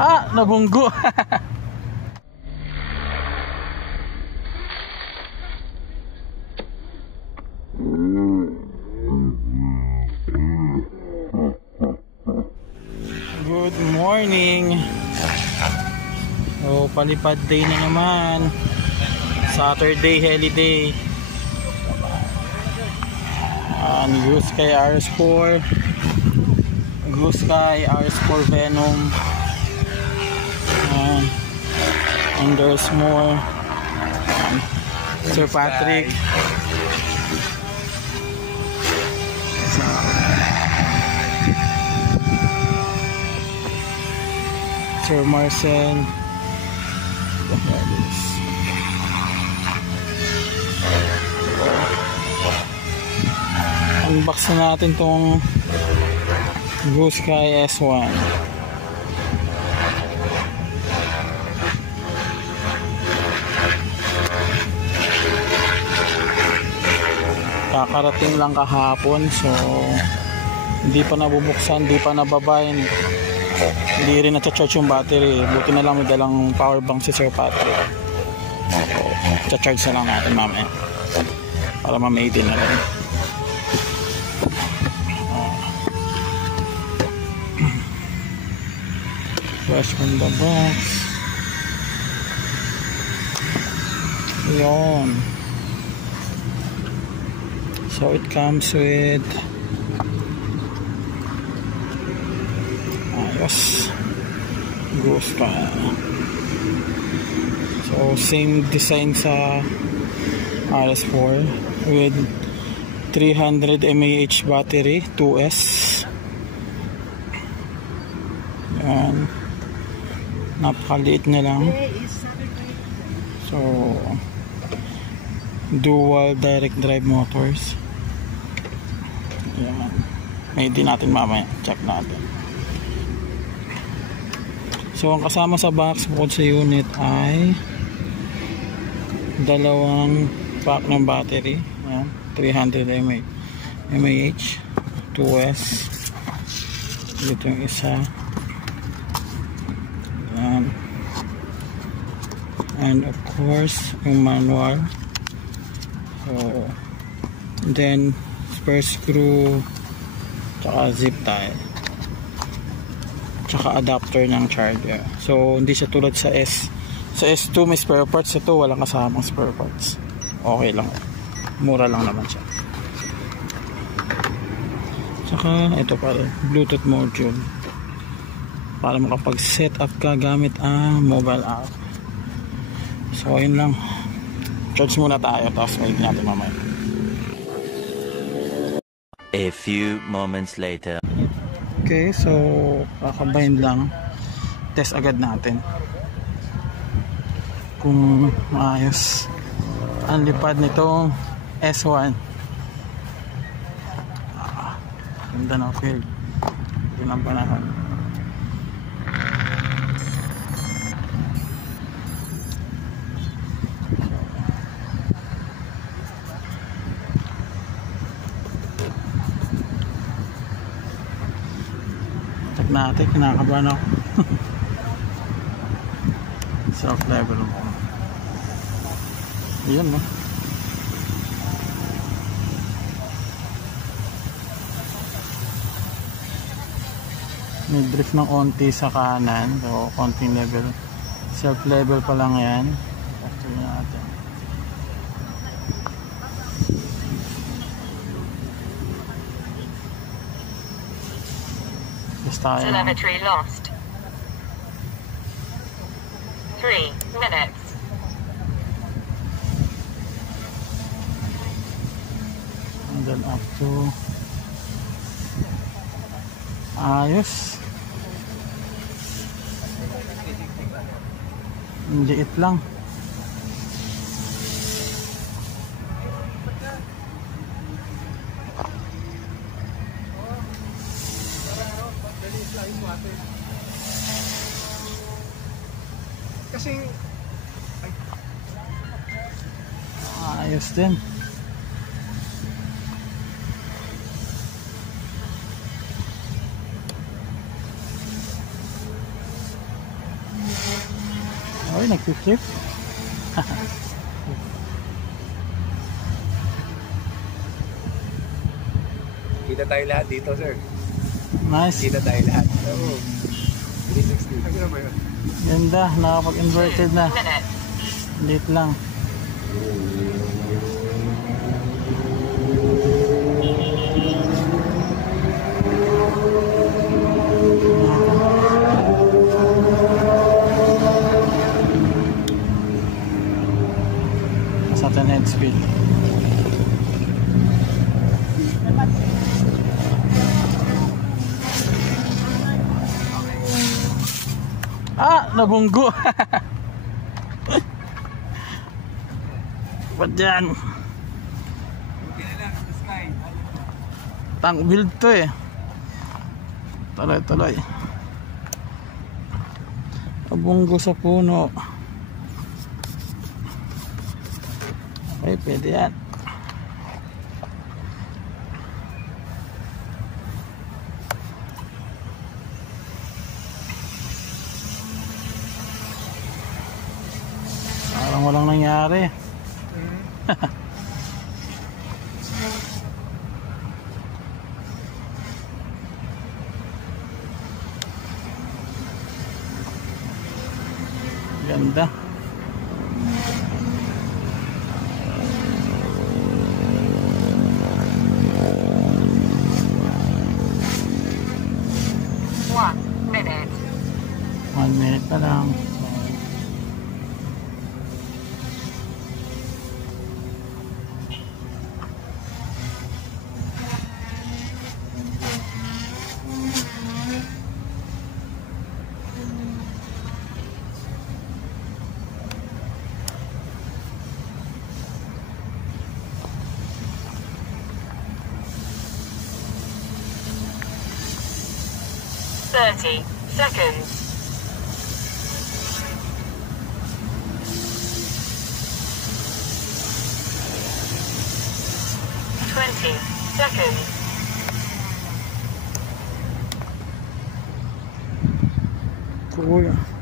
Ah, nabunggo. Good morning. So, palipad day na naman. Saturday holiday. Blue Sky RS4, Blue Sky RS4 Venom, and there's more. Sir Patrick, Sir Marcel. Unbox na natin tong Blue Sky S1. Kakarating lang kahapon, so hindi pa nabubuksan, hindi pa nababind, hindi rin na-charge yung battery. Buti na lang may dalang power bank si Sir Patrick. Cha-charge na lang natin mamaya para ma-made in na rin. Fresh from the box. Yun. So it comes with Blue Sky. So same design sa RS4 with 300 mAh battery, 2S. Yan. Napakaliit na lang. So dual direct drive motors. Yan. May din natin mamaya. Check natin. So ang kasama sa box bukod sa unit ay dalawang pack ng battery. Yan. 300 mAh 2S. Dito yung isa. And of course yung manual. So then spare screw, tsaka zip tie, tsaka adapter ng charger. So hindi siya tulad sa S2 may spare parts. Ito walang kasamang spare parts. Okay lang, mura lang naman siya. Tsaka ito pa rin, Bluetooth module para makapag set up ka gamit ang mobile app. So ayun lang, charge muna tayo tapos may natin mamaya. A few moments later. Okay, so kakabind lang, test agad natin kung maayos ang lipad nitong S1. Ganda na feel. Yun ang panahon. Natin, kinakabahan ako. Self level mo. Ayan, no? May drift ng onti sa kanan, so konting level. Self level pa lang yan. After natin. Telemetry lost. 3 minutes. And then up to ayos. Liit lang. Kasing ayos din. Ay, nag-flip. Kita tayo lahat dito, sir. Nice. Kita tayo lahat. Oo. 360. Ano ba yun? Ganda, nakapag-inverted na. 2 minutes. Late lang. Sa atin head speed. Ah, nabunggo. Ba't yan? Tank build to eh. Tuloy. Nabunggo sa puno. Okay, pwede yan. Parang walang nangyari. Ganda. Minute. 1 minute pa lang. Thirty seconds. 20 seconds. Kuya.